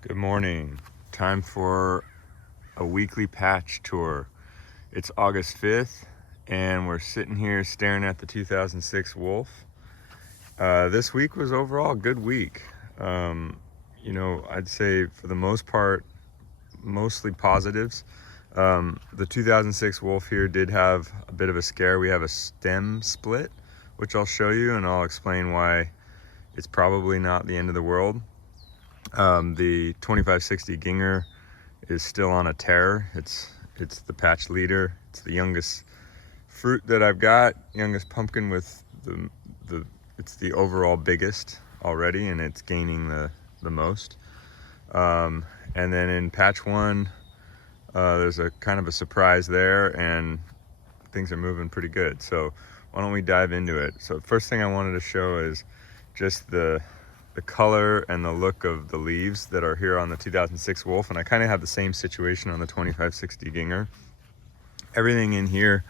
Good morning. Time for a weekly patch tour. It's August 5th and we're sitting here staring at the 2006 Wolf. This week was overall a good week. I'd say for the most part, mostly positives. The 2006 Wolf here did have a bit of a scare. We have a stem split, which I'll show you and I'll explain why it's probably not the end of the world. The 2560 Ginger is still on a tear. It's the patch leader. It's the youngest fruit that I've got, youngest pumpkin with it's the overall biggest already, and it's gaining the most. And then in patch one, there's a kind of a surprise there, and things are moving pretty good. So why don't we dive into it? So first thing I wanted to show is just the color and the look of the leaves that are here on the 2006 Wolf, and I kind of have the same situation on the 2560 Ginger. Everything in here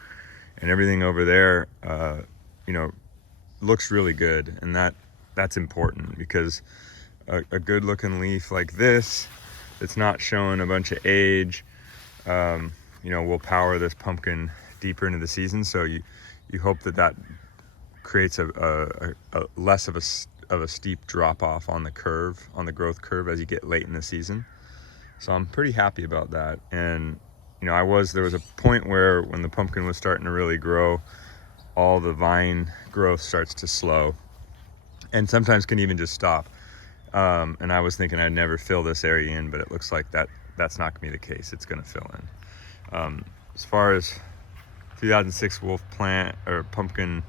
and everything over there, looks really good, and that's important because a good looking leaf like this, it's not showing a bunch of age, will power this pumpkin deeper into the season. So you hope that creates a less of a steep drop off on the curve, on the growth curve as you get late in the season. So I'm pretty happy about that. And there was a point where when the pumpkin was starting to really grow, all the vine growth starts to slow and sometimes can even just stop. And I was thinking I'd never fill this area in, but it looks like that's not gonna be the case. It's gonna fill in. As far as 2006 Wolf plant or pumpkin,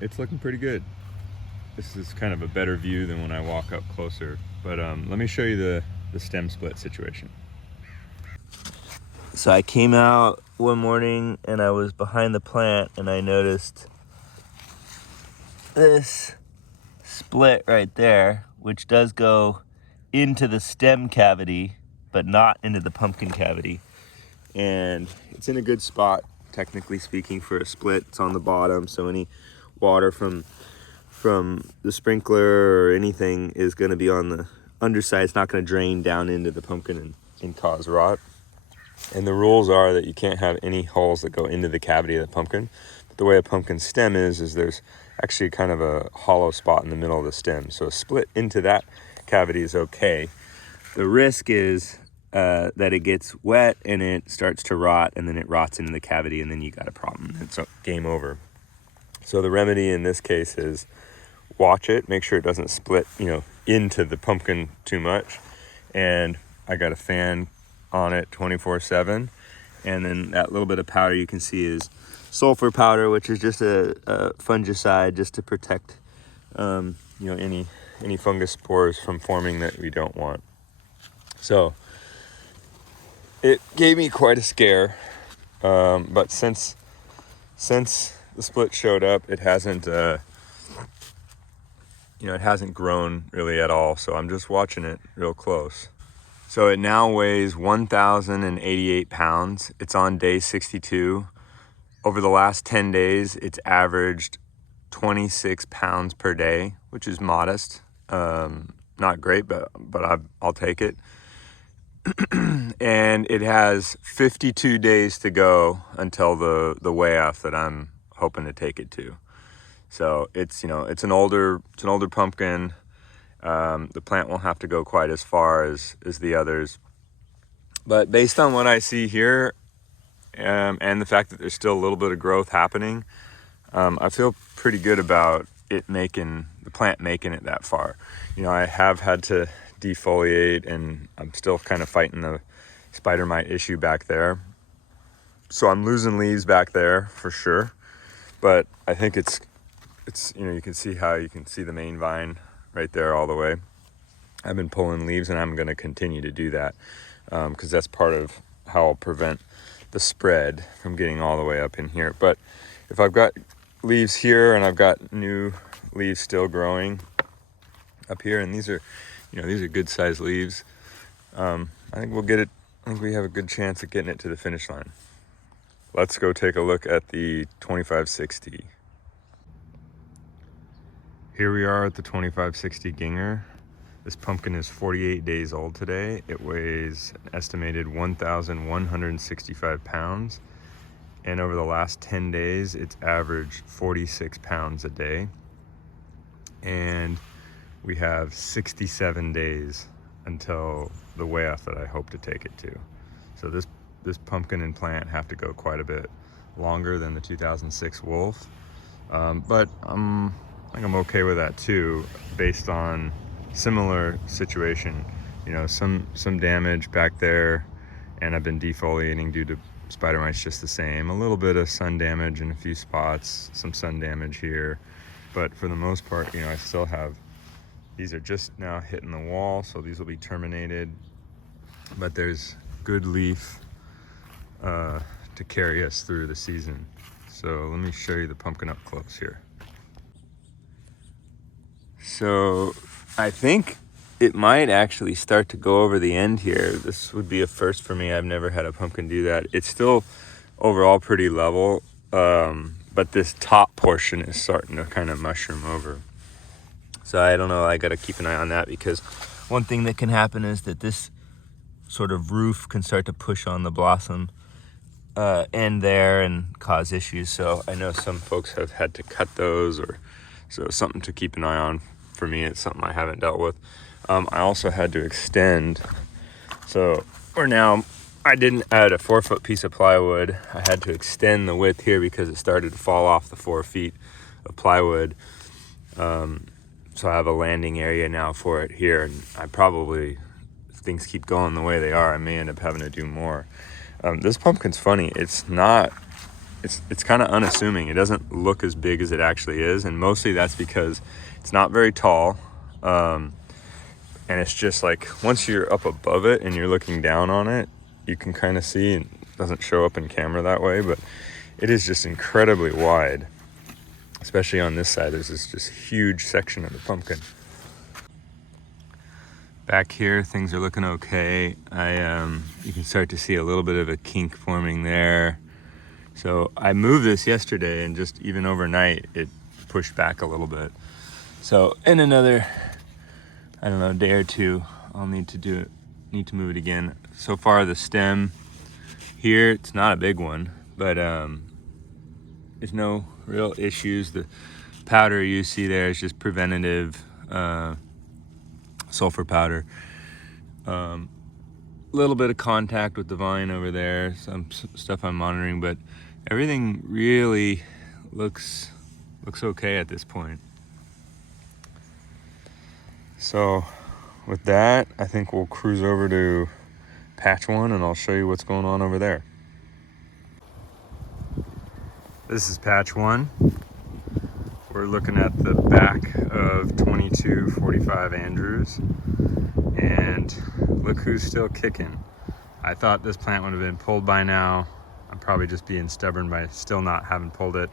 it's looking pretty good. This is kind of a better view than when I walk up closer, but let me show you the stem split situation. So I came out one morning and I was behind the plant and I noticed this split right there, which does go into the stem cavity, but not into the pumpkin cavity. And it's in a good spot, technically speaking, for a split. It's on the bottom, so any water from the sprinkler or anything is going to be on the underside. It's not going to drain down into the pumpkin and cause rot. And the rules are that you can't have any holes that go into the cavity of the pumpkin. But the way a pumpkin stem is there's actually kind of a hollow spot in the middle of the stem. So a split into that cavity is okay. The risk is that it gets wet and it starts to rot, and then it rots into the cavity, and then you got a problem. It's game over. So the remedy in this case is watch it, make sure it doesn't split, into the pumpkin too much. And I got a fan on it 24/7, and then that little bit of powder you can see is sulfur powder, which is just a fungicide just to protect any fungus spores from forming that we don't want. So it gave me quite a scare, but since the split showed up, it hasn't it hasn't grown really at all. So I'm just watching it real close. So it now weighs 1,088 pounds. It's on day 62. Over the last 10 days, it's averaged 26 pounds per day, which is modest. Not great, but I'll take it. And it has 52 days to go until the weigh off that I'm hoping to take it to. So it's an older pumpkin. The plant won't have to go quite as far as the others, but based on what I see here, and the fact that there's still a little bit of growth happening, I feel pretty good about the plant making it that far. I have had to defoliate, and I'm still kind of fighting the spider mite issue back there. So I'm losing leaves back there for sure, but I think it's you can see the main vine right there all the way. I've been pulling leaves, and I'm going to continue to do that because that's part of how I'll prevent the spread from getting all the way up in here. But if I've got leaves here and I've got new leaves still growing up here, and these are good sized leaves, I think we'll get it. I think we have a good chance of getting it to the finish line. Let's go take a look at the 2560. Here we are at the 2560 Ginger. This pumpkin is 48 days old today. It weighs an estimated 1,165 pounds. And over the last 10 days, it's averaged 46 pounds a day. And we have 67 days until the weigh-off that I hope to take it to. So this pumpkin and plant have to go quite a bit longer than the 2006 Wolf. But I think I'm okay with that too, based on similar situation. You know, some damage back there, and I've been defoliating due to spider mites just the same. A little bit of sun damage in a few spots, some sun damage here. But for the most part, you know, I still have, these are just now hitting the wall, so these will be terminated. But there's good leaf to carry us through the season. So let me show you the pumpkin up close here. So I think it might actually start to go over the end here. This would be a first for me. I've never had a pumpkin do that. It's still overall pretty level, but this top portion is starting to kind of mushroom over. So I don't know, I gotta keep an eye on that, because one thing that can happen is that this sort of roof can start to push on the blossom end there and cause issues. So I know some folks have had to cut those, or so something to keep an eye on. For me, it's something I haven't dealt with. I also had to extend. So we're now, I didn't add a 4-foot piece of plywood. I had to extend the width here because it started to fall off the 4 feet of plywood. So I have a landing area now for it here, and I probably, if things keep going the way they are, I may end up having to do more. This pumpkin's funny. It's kind of unassuming. It doesn't look as big as it actually is, and mostly that's because it's not very tall. And it's just like, once you're up above it and you're looking down on it, you can kind of see, and it doesn't show up in camera that way, but it is just incredibly wide. Especially on this side, there's this just huge section of the pumpkin. Back here, things are looking okay. You can start to see a little bit of a kink forming there. So I moved this yesterday, and just even overnight, it pushed back a little bit. So in another, I don't know, day or two, I'll need to move it again. So far, the stem here, it's not a big one, but there's no real issues. The powder you see there is just preventative sulfur powder. Little bit of contact with the vine over there, some stuff I'm monitoring, but everything really looks okay at this point. So with that, I think we'll cruise over to patch 1 and I'll show you what's going on over there. This is patch 1. We're looking at the back of 2245 Andrews, and look who's still kicking. I thought this plant would have been pulled by now. I'm probably just being stubborn by still not having pulled it,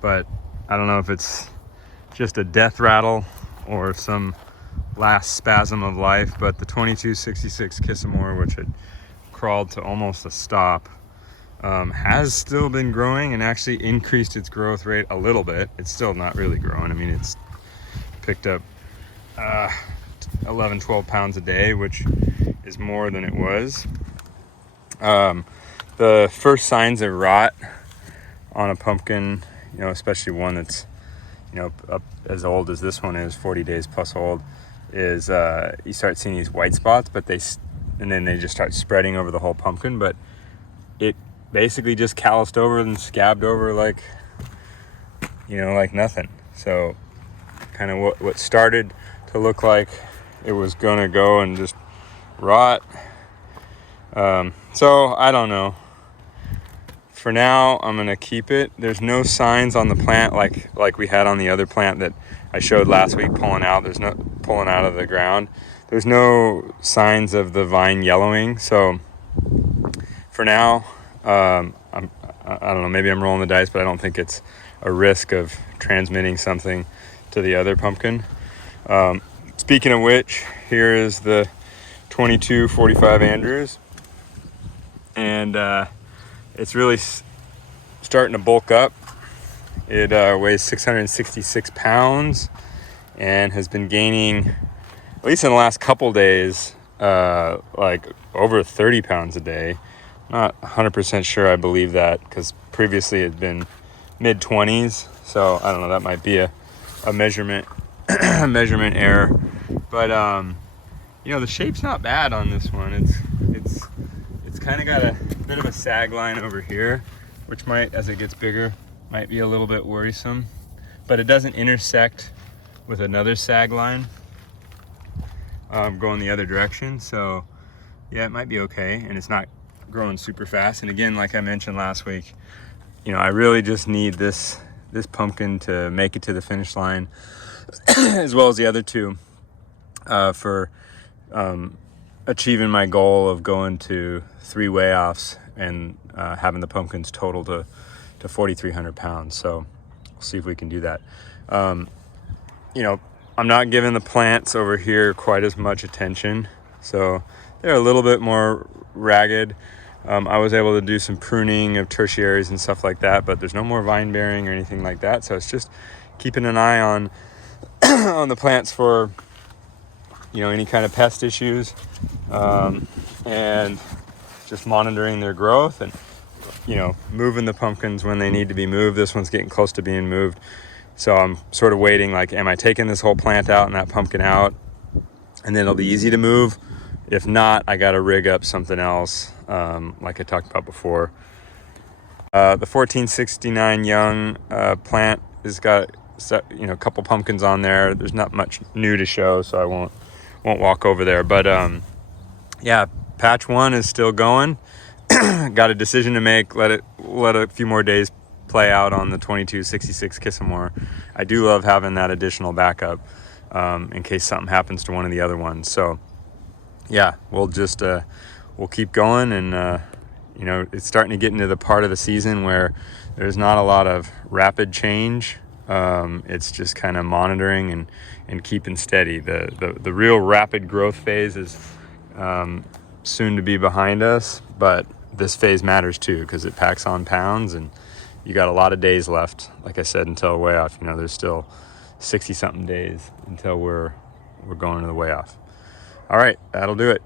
but I don't know if it's just a death rattle or some last spasm of life, but the 2266 Kissamore, which had crawled to almost a stop, has still been growing and actually increased its growth rate a little bit. It's still not really growing. I mean, it's picked up 11-12 pounds a day, which is more than it was. The first signs of rot on a pumpkin, you know, especially one that's, you know, up as old as this one is, 40 days plus old, is you start seeing these white spots, and then they just start spreading over the whole pumpkin. But it basically just calloused over and scabbed over like, you know, like nothing. So kind of what started to look like it was gonna go and just rot. So I don't know. For now, I'm gonna keep it. There's no signs on the plant like we had on the other plant that I showed last week pulling out. There's no pulling out of the ground. There's no signs of the vine yellowing. So for now, I don't know, maybe I'm rolling the dice, but I don't think it's a risk of transmitting something to the other pumpkin. Speaking of which, here is the 2245 Andrews, and it's really starting to bulk up. It weighs 666 pounds and has been gaining at least in the last couple days, like over 30 pounds a day. Not 100% sure I believe that, because previously it had been mid 20s. So I don't know, that might be a measurement measurement error. But you know, the shape's not bad on this one. It's kind of got a bit of a sag line over here, which might, as it gets bigger, might be a little bit worrisome. But it doesn't intersect with another sag line going the other direction. So yeah, it might be okay, and it's not growing super fast. And again, like I mentioned last week, you know, I really just need this pumpkin to make it to the finish line as well as the other two for achieving my goal of going to 3 weigh-offs and having the pumpkins total to 4,300 pounds. So we'll see if we can do that. You know, I'm not giving the plants over here quite as much attention, so they're a little bit more ragged. I was able to do some pruning of tertiaries and stuff like that, but there's no more vine bearing or anything like that. So it's just keeping an eye on on the plants for, you know, any kind of pest issues, and just monitoring their growth, and, you know, moving the pumpkins when they need to be moved. This one's getting close to being moved, so I'm sort of waiting, like, am I taking this whole plant out and that pumpkin out, and then it'll be easy to move? If not, I got to rig up something else, like I talked about before. The 1469 young plant has got, you know, a couple pumpkins on there. There's not much new to show, so I won't walk over there. But yeah, patch 1 is still going. Got a decision to make. Let a few more days play out on the 2266 Kissamore. I do love having that additional backup in case something happens to one of the other ones. So yeah, we'll just we'll keep going, and you know, it's starting to get into the part of the season where there's not a lot of rapid change. It's just kind of monitoring and keeping steady. The real rapid growth phase is soon to be behind us, but this phase matters too, because it packs on pounds, and you got a lot of days left. Like I said, until weigh off, you know, there's still 60 something days until we're going to the weigh off. All right, that'll do it.